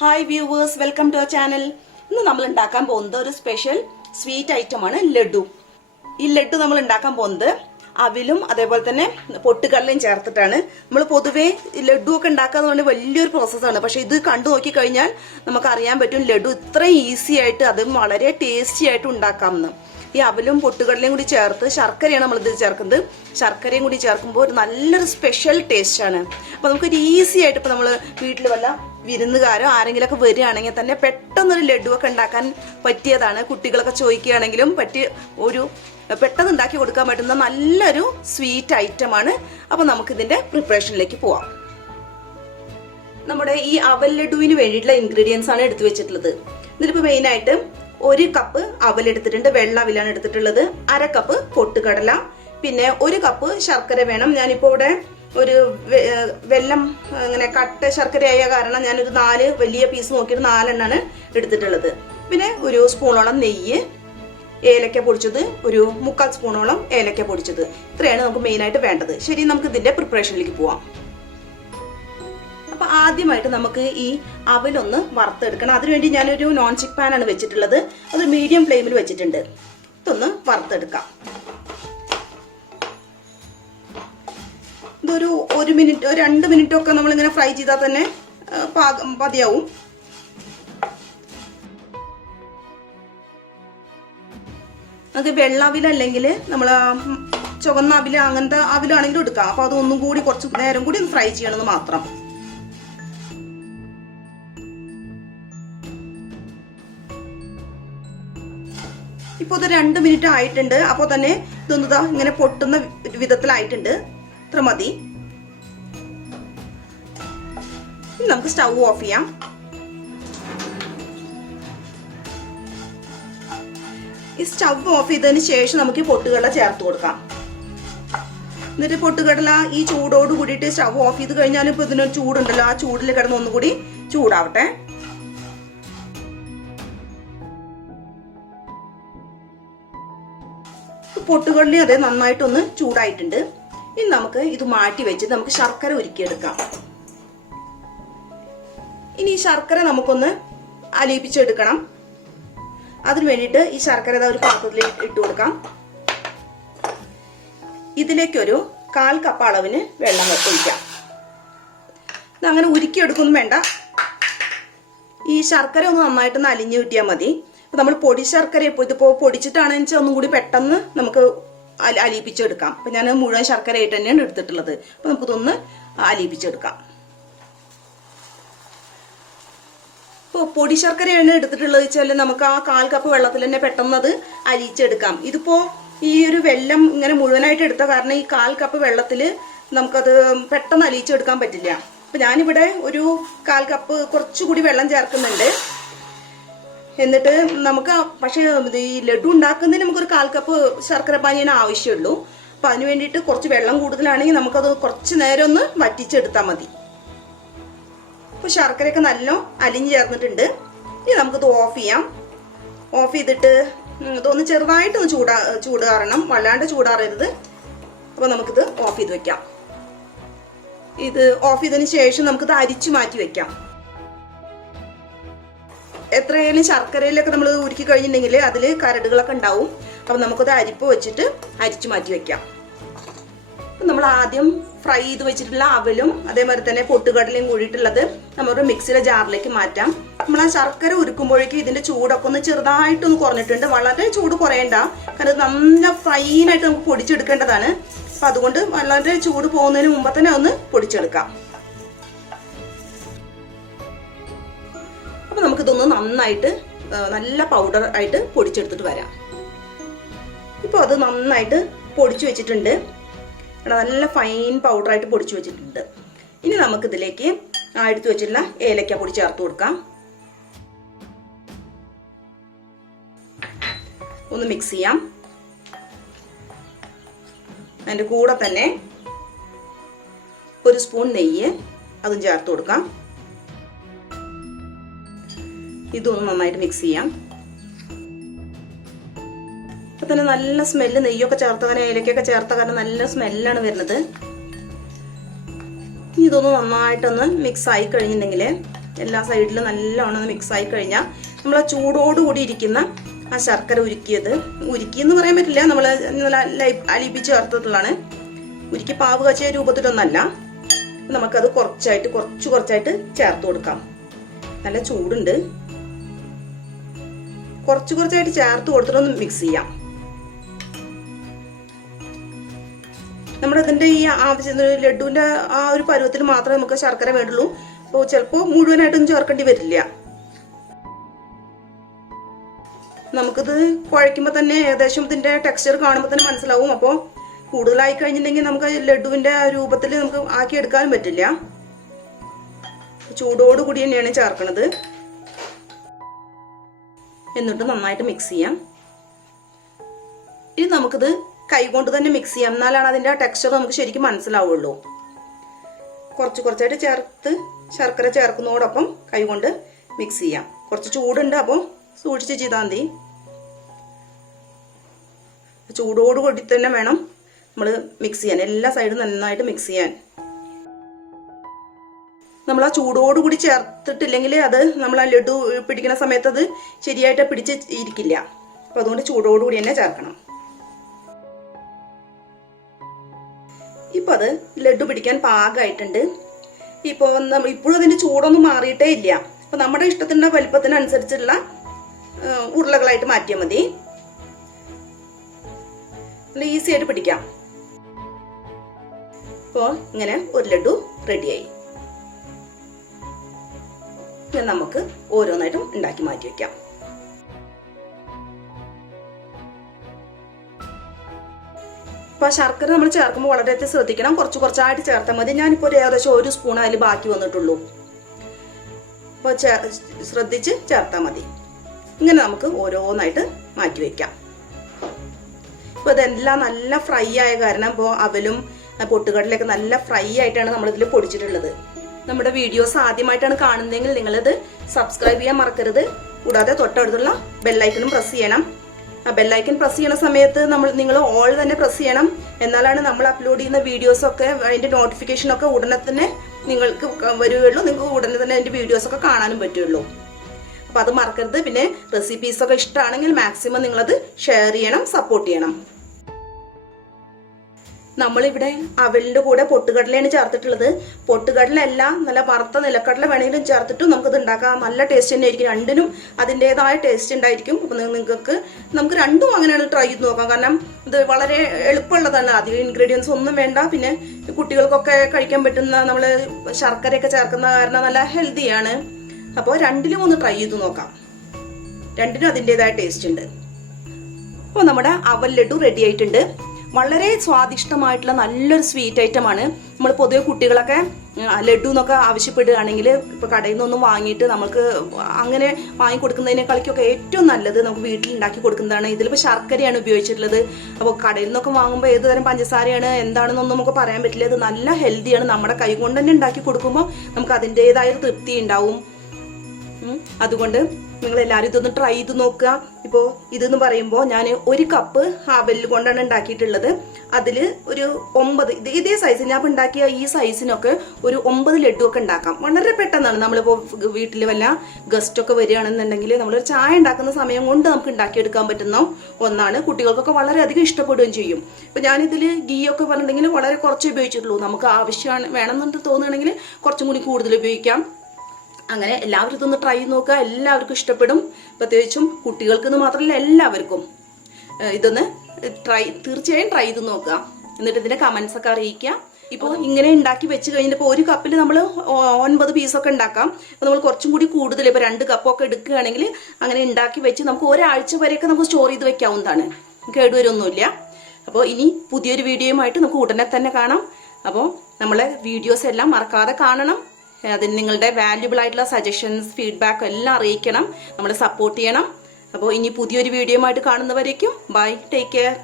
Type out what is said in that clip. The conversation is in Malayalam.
Hi viewers, welcome to our channel. ഇന്ന് നമ്മൾ ഉണ്ടാക്കാൻ പോകുന്നത് ഒരു സ്പെഷ്യൽ സ്വീറ്റ് ഐറ്റം ആണ് ലഡു. ഈ ലഡു നമ്മൾ ഉണ്ടാക്കാൻ പോകുന്നത് അവിലും അതേപോലെ തന്നെ പൊട്ടുകടലയും ചേർത്തിട്ടാണ്. നമ്മൾ പൊതുവേ ലഡു ഒക്കെ ഉണ്ടാക്കാന്നുകൊണ്ട് വലിയൊരു പ്രോസസ്സാണ്. പക്ഷെ ഇത് കണ്ടു നോക്കി കഴിഞ്ഞാൽ നമുക്ക് അറിയാൻ പറ്റും ലഡു ഇത്രയും ഈസി ആയിട്ട് അതും വളരെ ടേസ്റ്റി ആയിട്ട് ഉണ്ടാക്കാമെന്ന്. ഈ അവലും പൊട്ടുകടലയും കൂടി ചേർത്ത് ശർക്കരയാണ് നമ്മളിത് ചേർക്കുന്നത്. ശർക്കരയും കൂടി ചേർക്കുമ്പോൾ ഒരു നല്ലൊരു സ്പെഷ്യൽ ടേസ്റ്റാണ്. അപ്പോൾ നമുക്കൊരു ഈസി ആയിട്ട് ഇപ്പോൾ നമ്മൾ വീട്ടിൽ വല്ല വിരുന്നുകാരോ ആരെങ്കിലുമൊക്കെ വരികയാണെങ്കിൽ തന്നെ പെട്ടെന്നൊരു ലഡു ഒക്കെ ഉണ്ടാക്കാൻ പറ്റിയതാണ്. കുട്ടികളൊക്കെ ചോദിക്കുകയാണെങ്കിലും പെട്ടെന്ന് ഉണ്ടാക്കി കൊടുക്കാൻ പറ്റുന്ന നല്ലൊരു സ്വീറ്റ് ഐറ്റമാണ്. അപ്പോൾ നമുക്കിതിൻ്റെ പ്രിപ്പറേഷനിലേക്ക് പോവാം. നമ്മുടെ ഈ അവൽ ലഡുവിന് വേണ്ടിയിട്ടുള്ള ഇൻഗ്രീഡിയൻസ് ആണ് എടുത്തു വെച്ചിട്ടുള്ളത്. ഇതിലിപ്പോൾ മെയിനായിട്ട് 1 കപ്പ് അവൽ എടുത്തിട്ടുണ്ട്, വെള്ള അവിലാണ് എടുത്തിട്ടുള്ളത്. 1/2 കപ്പ് പൊട്ടുകടല, പിന്നെ 1 കപ്പ് ശർക്കര വേണം. ഞാനിപ്പോൾ ഇവിടെ ഒരു വെല്ലം ഇങ്ങനെ കട്ട ശർക്കരയായ കാരണം ഞാനൊരു 4 വലിയ പീസ് നോക്കിയിട്ട് 4 എണ്ണമാണ് എടുത്തിട്ടുള്ളത്. പിന്നെ 1 സ്പൂണോളം നെയ്യ്, ഏലക്ക പൊടിച്ചത് 1/4 സ്പൂണോളം ഏലക്ക പൊടിച്ചത്. ഇത്രയാണ് നമുക്ക് മെയിനായിട്ട് വേണ്ടത്. ശരി, നമുക്ക് ഇതിന്റെ പ്രിപ്പറേഷനിലേക്ക് പോവാം. അപ്പൊ ആദ്യമായിട്ട് നമുക്ക് ഈ അവലൊന്ന് വറുത്തെടുക്കണം. അതിനുവേണ്ടി ഞാനൊരു നോൺ സ്റ്റിക്ക് പാനാണ് വെച്ചിട്ടുള്ളത്. അത് മീഡിയം ഫ്ലെയിമിൽ വെച്ചിട്ടുണ്ട്. ഇതൊന്ന് വറുത്തെടുക്കാം. ഇതൊരു 1 മിനിറ്റ് 2 മിനിറ്റ് ഒക്കെ നമ്മളിങ്ങനെ ഫ്രൈ ചെയ്താൽ തന്നെ മതിയാവും. അത് വെള്ള അവിലല്ലെങ്കിൽ നമ്മൾ ചുവന്ന അവില അങ്ങനത്തെ അവിലാണെങ്കിലും എടുക്കാം. അപ്പൊ അതൊന്നും കൂടി കുറച്ച് നേരം കൂടി ഒന്ന് ഫ്രൈ ചെയ്യണമെന്ന് മാത്രം. ഇപ്പോൾ ഇത് 2 മിനിറ്റ് ആയിട്ടുണ്ട്. അപ്പോൾ തന്നെ ഇതൊന്ന് ഇങ്ങനെ പൊട്ടുന്ന വിധത്തിലായിട്ടുണ്ട്. ഇത്ര മതി. ഇനി നമുക്ക് സ്റ്റൗ ഓഫ് ചെയ്യാം. ഈ സ്റ്റൗ ഓഫ് ചെയ്തതിന് ശേഷം നമുക്ക് പൊട്ടുകടല ചേർത്ത് കൊടുക്കാം. എന്നിട്ട് പൊട്ടുകടല ഈ ചൂടോട് കൂടിയിട്ട് സ്റ്റൗ ഓഫ് ചെയ്ത് കഴിഞ്ഞാൽ ഇപ്പൊ ഇതിനൊരു ചൂടുണ്ടല്ലോ, ആ ചൂടിൽ കിടന്ന് ഒന്നുകൂടി ചൂടാവട്ടെ. പൊട്ടുകടല അതെ നന്നായിട്ടൊന്ന് ചൂടായിട്ടുണ്ട്. ഇനി നമുക്ക് ഇത് മാറ്റി വെച്ച് നമുക്ക് ശർക്കര ഉരുക്കിയെടുക്കാം. ഇനി ഈ ശർക്കര നമുക്കൊന്ന് അലിയിപ്പിച്ചെടുക്കണം. അതിന് വേണ്ടിയിട്ട് ഈ ശർക്കര ഒരു പാത്രത്തിൽ ഇട്ട് കൊടുക്കാം. ഇതിലേക്കൊരു 1/4 കപ്പ് അളവിന് വെള്ളം ഒഴിക്കാം. ഇതങ്ങനെ ഉരുക്കിയെടുക്കൊന്നും വേണ്ട. ഈ ശർക്കര ഒന്ന് നന്നായിട്ടൊന്ന് അലിഞ്ഞു കിട്ടിയാൽ മതി. അപ്പൊ നമ്മൾ പൊടി ശർക്കര ഇതിപ്പോ പൊടിച്ചിട്ടാണെന്ന് വെച്ചാൽ ഒന്നും കൂടി പെട്ടെന്ന് നമുക്ക് അലിയിപ്പിച്ചെടുക്കാം. അപ്പൊ ഞാൻ മുഴുവൻ ശർക്കര ആയിട്ട് തന്നെയാണ് എടുത്തിട്ടുള്ളത്. അപ്പൊ നമുക്കിതൊന്ന് അലിയിപ്പിച്ചെടുക്കാം. ഇപ്പോൾ പൊടി ശർക്കരയാണ് എടുത്തിട്ടുള്ളത് വെച്ചാൽ നമുക്ക് ആ 1/4 കപ്പ് വെള്ളത്തിൽ തന്നെ പെട്ടെന്ന് അത് അലിയിച്ചെടുക്കാം. ഇതിപ്പോ ഈ ഒരു വെള്ളം ഇങ്ങനെ മുഴുവനായിട്ട് എടുത്ത കാരണം ഈ 1/4 കപ്പ് വെള്ളത്തിൽ നമുക്കത് പെട്ടെന്ന് അലിയിച്ചെടുക്കാൻ പറ്റില്ല. അപ്പൊ ഞാനിവിടെ ഒരു 1/4 കപ്പ് കുറച്ചുകൂടി വെള്ളം ചേർക്കുന്നുണ്ട്. എന്നിട്ട് നമുക്ക് പക്ഷെ ഈ ലഡു ഉണ്ടാക്കുന്നതിന് നമുക്കൊരു 1/4 കപ്പ് ശർക്കര പാനിയാണ് ആവശ്യമുള്ളൂ. അപ്പൊ അതിന് വേണ്ടിയിട്ട് കുറച്ച് വെള്ളം കൂടുതലാണെങ്കിൽ നമുക്കത് കുറച്ച് നേരം ഒന്ന് വറ്റിച്ചെടുത്താൽ മതി. അപ്പൊ ശർക്കരയൊക്കെ നല്ല അലിഞ്ഞു ചേർന്നിട്ടുണ്ട്. ഇനി നമുക്കിത് ഓഫ് ചെയ്യാം. ഓഫ് ചെയ്തിട്ട് ഇതൊന്ന് ചെറുതായിട്ടൊന്ന് ചൂടാറണം, വല്ലാണ്ട് ചൂടാറരുത്. അപ്പൊ നമുക്കിത് ഓഫ് ചെയ്ത് വെക്കാം. ഇത് ഓഫ് ചെയ്തതിന് ശേഷം നമുക്കിത് അരിച്ചു മാറ്റി വെക്കാം. എത്രയായാലും ശർക്കരയിലൊക്കെ നമ്മൾ ഉരുക്കി കഴിഞ്ഞിട്ടുണ്ടെങ്കിൽ അതിൽ കരടുകളൊക്കെ ഉണ്ടാവും. അപ്പം നമുക്കത് അരിപ്പ് വെച്ചിട്ട് അരിച്ചു മാറ്റി വെക്കാം. നമ്മൾ ആദ്യം ഫ്രൈ ചെയ്ത് വെച്ചിട്ടുള്ള അവലും അതേമാതിരി തന്നെ പൊട്ടുകടലയും കൂടിയിട്ടുള്ളത് നമ്മുടെ മിക്സിയുടെ ജാറിലേക്ക് മാറ്റാം. നമ്മൾ ആ ശർക്കര ഉരുക്കുമ്പോഴേക്കും ഇതിന്റെ ചൂടൊക്കെ ഒന്ന് ചെറുതായിട്ടൊന്ന് കുറഞ്ഞിട്ടുണ്ട്. വളരെ ചൂട് കുറയണ്ട, കാരണം ഇത് നല്ല ഫൈനായിട്ട് നമുക്ക് പൊടിച്ചെടുക്കേണ്ടതാണ്. അപ്പം അതുകൊണ്ട് വളരെ ചൂട് പോകുന്നതിന് മുമ്പ് തന്നെ ഒന്ന് പൊടിച്ചെടുക്കാം. അപ്പൊ നമുക്കിതൊന്ന് നന്നായിട്ട് നല്ല പൗഡർ ആയിട്ട് പൊടിച്ചെടുത്തിട്ട് വരാം. ഇപ്പോൾ അത് നന്നായിട്ട് പൊടിച്ചു വെച്ചിട്ടുണ്ട്. നല്ല ഫൈൻ പൗഡറായിട്ട് പൊടിച്ചു വെച്ചിട്ടുണ്ട്. ഇനി നമുക്കിതിലേക്ക് എടുത്തു വെച്ചിട്ടുള്ള ഏലക്ക പൊടി ചേർത്ത് കൊടുക്കാം. ഒന്ന് മിക്സ് ചെയ്യാം. അതിൻ്റെ കൂടെ തന്നെ 1 സ്പൂൺ നെയ്യ് അതും ചേർത്ത് കൊടുക്കാം. ഇതൊന്ന് നന്നായിട്ട് മിക്സ് ചെയ്യാം. അപ്പൊ തന്നെ നല്ല സ്മെല്ല്, നെയ്യൊക്കെ ചേർത്ത കാരണം ഏലക്കൊക്കെ ചേർത്ത കാരണം നല്ല സ്മെല്ലാണ് വരുന്നത്. ഇതൊന്ന് നന്നായിട്ടൊന്ന് മിക്സ് ആയി കഴിഞ്ഞിട്ടുണ്ടെങ്കിൽ എല്ലാ സൈഡിലും നല്ലോണം ഒന്ന് മിക്സ് ആയി കഴിഞ്ഞാൽ നമ്മൾ ആ ചൂടോടുകൂടി ഇരിക്കുന്ന ആ ശർക്കര ഉരുക്കിയെന്ന് പറയാൻ പറ്റില്ല, നമ്മൾ അലിയിപ്പിച്ച് ചേർത്തിട്ടുള്ളതാണ്. ഉരുക്കി പാവ് കാച്ചിയ രൂപത്തിലൊന്നല്ല. നമുക്കത് കുറച്ചായിട്ട് ചേർത്ത് കൊടുക്കാം. നല്ല ചൂടുണ്ട്. കുറച്ചായിട്ട് ചേർത്ത് കൊടുത്തിട്ടൊന്ന് മിക്സ് ചെയ്യാം. നമ്മുടെ ഇതിന്റെ ഈ ആവശ്യത്തിന് ലഡുവിന്റെ ആ ഒരു പരുവത്തിന് മാത്രമേ നമുക്ക് ശർക്കര വേണ്ടുള്ളൂ. അപ്പോൾ ചിലപ്പോൾ മുഴുവനായിട്ടൊന്നും ചേർക്കേണ്ടി വരില്ല. നമുക്കിത് കുഴയ്ക്കുമ്പോൾ തന്നെ ഏകദേശം ഇതിന്റെ ടെക്സ്ചർ കാണുമ്പോൾ തന്നെ മനസ്സിലാവും. അപ്പോൾ കൂടുതലായി കഴിഞ്ഞിട്ടുണ്ടെങ്കിൽ നമുക്ക് ലഡുവിന്റെ രൂപത്തിൽ നമുക്ക് ആക്കിയെടുക്കാനും പറ്റില്ല. ചൂടോടുകൂടി തന്നെയാണ് ചേർക്കുന്നത്. എന്നിട്ട് നന്നായിട്ട് മിക്സ് ചെയ്യാം. ഇനി നമുക്കിത് കൈകൊണ്ട് തന്നെ മിക്സ് ചെയ്യാം. എന്നാലാണ് അതിന്റെ ടെക്സ്ചർ നമുക്ക് ശരിക്കും മനസ്സിലാവുള്ളൂ. കുറച്ചായിട്ട് ചേർത്ത് ശർക്കര ചേർക്കുന്നതോടൊപ്പം കൈകൊണ്ട് മിക്സ് ചെയ്യാം. കുറച്ച് ചൂടുണ്ട്, അപ്പോൾ സൂക്ഷിച്ച് ചെയ്താൽ മതി. ചൂടോടുകൂടി തന്നെ വേണം നമ്മൾ മിക്സ് ചെയ്യാൻ, എല്ലാ സൈഡും നന്നായിട്ട് മിക്സ് ചെയ്യാൻ. നമ്മൾ ആ ചൂടോടുകൂടി ചേർത്തിട്ടില്ലെങ്കിൽ അത് നമ്മൾ ആ ലഡു പിടിക്കുന്ന സമയത്ത് അത് ശരിയായിട്ട് പിടിച്ച് ഇരിക്കില്ല. അപ്പൊ അതുകൊണ്ട് ചൂടോടുകൂടി തന്നെ ചേർക്കണം. ഇപ്പൊ അത് ലഡു പിടിക്കാൻ പാകമായിട്ടുണ്ട്. ഇപ്പോഴും അതിന്റെ ചൂടൊന്നും മാറിയിട്ടേ ഇല്ല. അപ്പൊ നമ്മുടെ ഇഷ്ടത്തിന്റെ വലിപ്പത്തിനനുസരിച്ചുള്ള ഉരുളകളായിട്ട് മാറ്റിയാൽ മതി. ഈസി ആയിട്ട് പിടിക്കാം. അപ്പോൾ ഇങ്ങനെ ഒരു ലഡു റെഡിയായി. നമുക്ക് ഓരോന്നായിട്ടും ഉണ്ടാക്കി മാറ്റി വെക്കാം. അപ്പൊ ശർക്കര നമ്മൾ ചേർക്കുമ്പോൾ വളരെയധികം ശ്രദ്ധിക്കണം. കുറച്ചായിട്ട് ചേർത്താൽ മതി. ഞാനിപ്പോൾ ഏകദേശം 1 സ്പൂൺ അതിൽ ബാക്കി വന്നിട്ടുള്ളൂ. അപ്പോൾ ശ്രദ്ധിച്ച് ചേർത്താൽ മതി. ഇങ്ങനെ നമുക്ക് ഓരോന്നായിട്ട് മാറ്റി വെക്കാം. ഇപ്പൊ ഇതെല്ലാം നല്ല ഫ്രൈ ആയ കാരണം ഇപ്പോൾ അവലും പൊട്ടുകടലൊക്കെ നല്ല ഫ്രൈ ആയിട്ടാണ് നമ്മളിതിൽ പൊടിച്ചിട്ടുള്ളത്. നമ്മുടെ വീഡിയോസ് ആദ്യമായിട്ടാണ് കാണുന്നതെങ്കിൽ നിങ്ങളിത് സബ്സ്ക്രൈബ് ചെയ്യാൻ മറക്കരുത്. കൂടാതെ തൊട്ടടുത്തുള്ള ബെല്ലൈക്കനും പ്രസ് ചെയ്യണം. ആ ബെല്ലൈക്കൻ പ്രസ് ചെയ്യുന്ന സമയത്ത് നിങ്ങൾ ഓൾ തന്നെ പ്രസ് ചെയ്യണം. എന്നാലാണ് നമ്മൾ അപ്ലോഡ് ചെയ്യുന്ന വീഡിയോസൊക്കെ അതിന്റെ നോട്ടിഫിക്കേഷനൊക്കെ ഉടനെ തന്നെ നിങ്ങൾക്ക് വരികയുള്ളൂ. നിങ്ങൾക്ക് ഉടനെ തന്നെ അതിന്റെ വീഡിയോസൊക്കെ കാണാനും പറ്റുള്ളൂ. അപ്പൊ അത് മറക്കരുത്. പിന്നെ റെസിപ്പീസൊക്കെ ഇഷ്ടമാണെങ്കിൽ മാക്സിമം നിങ്ങളത് ഷെയർ ചെയ്യണം, സപ്പോർട്ട് ചെയ്യണം. നമ്മളിവിടെ അവലിന്റെ കൂടെ പൊട്ടുകടലയാണ് ചേർത്തിട്ടുള്ളത്. പൊട്ടുകടലല്ല, നല്ല വറുത്ത നിലക്കടല വേണമെങ്കിലും ചേർത്തിട്ടും നമുക്കത് ഉണ്ടാക്കാം. നല്ല ടേസ്റ്റ് തന്നെ ആയിരിക്കും. രണ്ടിനും അതിൻ്റെതായ ടേസ്റ്റ് ഉണ്ടായിരിക്കും. അപ്പൊ നമുക്ക് രണ്ടും അങ്ങനെയാണ് ട്രൈ ചെയ്ത് നോക്കാം. കാരണം ഇത് വളരെ എളുപ്പമുള്ളതാണ്. അധികം ഇൻഗ്രീഡിയൻസ് ഒന്നും വേണ്ട. പിന്നെ കുട്ടികൾക്കൊക്കെ കഴിക്കാൻ പറ്റുന്ന നമ്മള് ശർക്കരയൊക്കെ ചേർക്കുന്ന കാരണം നല്ല ഹെൽത്തിയാണ്. അപ്പോൾ രണ്ടിലും ഒന്ന് ട്രൈ ചെയ്ത് നോക്കാം. രണ്ടിനും അതിൻ്റെതായ ടേസ്റ്റ് ഉണ്ട്. അപ്പോൾ നമ്മുടെ അവൽ ലഡു റെഡി ആയിട്ടുണ്ട്. വളരെ സ്വാദിഷ്ടമായിട്ടുള്ള നല്ലൊരു സ്വീറ്റ് ഐറ്റമാണ്. നമ്മൾ പൊതുവെ കുട്ടികളൊക്കെ ലഡു എന്നൊക്കെ ആവശ്യപ്പെടുകയാണെങ്കിൽ ഇപ്പൊ കടയിൽ നിന്നൊന്നും വാങ്ങിയിട്ട് നമുക്ക് അങ്ങനെ വാങ്ങി കൊടുക്കുന്നതിനേക്കാളൊക്കെ ഏറ്റവും നല്ലത് നമുക്ക് വീട്ടിൽ ഉണ്ടാക്കി കൊടുക്കുന്നതാണ്. ഇതിലിപ്പോൾ ശർക്കരയാണ് ഉപയോഗിച്ചിട്ടുള്ളത്. അപ്പോൾ കടയിൽ നിന്നൊക്കെ വാങ്ങുമ്പോൾ ഏത് തരം പഞ്ചസാരയാണ് എന്താണെന്നൊന്നും നമുക്ക് പറയാൻ പറ്റില്ല. ഇത് നല്ല ഹെൽത്തിയാണ്. നമ്മുടെ കൈ കൊണ്ട് തന്നെ ഉണ്ടാക്കി കൊടുക്കുമ്പോൾ നമുക്ക് അതിൻ്റെതായ തൃപ്തി ഉണ്ടാവും. അതുകൊണ്ട് നിങ്ങൾ എല്ലാവരും ഇതൊന്ന് ട്രൈ ചെയ്ത് നോക്കുക. ഇപ്പോൾ ഇതെന്ന് പറയുമ്പോൾ ഞാൻ 1 കപ്പ് അവൽ കൊണ്ടാണ് ഉണ്ടാക്കിയിട്ടുള്ളത്. അതിൽ ഒരു 9 ഇതേ സൈസ് ഞാൻ ഉണ്ടാക്കിയ ഈ സൈസിനൊക്കെ ഒരു 9 ലഡു ഒക്കെ ഉണ്ടാക്കാം. വളരെ പെട്ടെന്നാണ്. നമ്മളിപ്പോൾ വീട്ടിൽ വല്ല ഗസ്റ്റ് ഒക്കെ വരികയാണെന്നുണ്ടെങ്കിൽ നമ്മളൊരു ചായ ഉണ്ടാക്കുന്ന സമയം കൊണ്ട് നമുക്ക് ഉണ്ടാക്കിയെടുക്കാൻ പറ്റുന്ന ഒന്നാണ്. കുട്ടികൾക്കൊക്കെ വളരെയധികം ഇഷ്ടപ്പെടുകയും ചെയ്യും. ഇപ്പം ഞാനിതിൽ ഗീ ഒക്കെ പറഞ്ഞിട്ടുണ്ടെങ്കിൽ വളരെ കുറച്ച് ഉപയോഗിച്ചിട്ടുള്ളൂ. നമുക്ക് ആവശ്യമാണ് വേണമെന്നുണ്ട് തോന്നുകയാണെങ്കിൽ കുറച്ചും കൂടി കൂടുതൽ ഉപയോഗിക്കാം. അങ്ങനെ എല്ലാവരും ഇതൊന്ന് ട്രൈ ചെയ്ത് നോക്കുക. എല്ലാവർക്കും ഇഷ്ടപ്പെടും. പ്രത്യേകിച്ചും കുട്ടികൾക്കെന്ന് മാത്രമല്ല എല്ലാവർക്കും ഇതൊന്ന് തീർച്ചയായും ട്രൈ ചെയ്ത് നോക്കുക. എന്നിട്ട് ഇതിന്റെ കമന്റ്സ് ഒക്കെ അറിയിക്കുക. ഇപ്പോൾ ഇങ്ങനെ ഉണ്ടാക്കി വെച്ച് കഴിഞ്ഞപ്പോൾ 1 കപ്പിൽ നമ്മൾ 9 പീസൊക്കെ ഉണ്ടാക്കാം. അപ്പോൾ നമ്മൾ കുറച്ചും കൂടി കൂടുതൽ ഇപ്പോൾ 2 കപ്പൊക്കെ എടുക്കുകയാണെങ്കിൽ അങ്ങനെ ഉണ്ടാക്കി വെച്ച് നമുക്ക് ഒരാഴ്ച വരെയൊക്കെ നമുക്ക് സ്റ്റോർ ചെയ്ത് വെക്കാവുന്നതാണ്. കേടുവരൊന്നുമില്ല. അപ്പോൾ ഇനി പുതിയൊരു വീഡിയോയുമായിട്ട് നമുക്ക് ഉടനെ തന്നെ കാണാം. അപ്പോൾ നമ്മളെ വീഡിയോസ് എല്ലാം മറക്കാതെ കാണണം. അതിന് നിങ്ങളുടെ വാല്യുബിൾ ആയിട്ടുള്ള സജഷൻസ്, ഫീഡ്ബാക്ക് എല്ലാം അറിയിക്കണം. നമ്മളെ സപ്പോർട്ട് ചെയ്യണം. അപ്പോൾ ഇനി പുതിയൊരു വീഡിയോയുമായിട്ട് കാണുന്നവരേക്കും ബൈ, ടേക്ക് കെയർ.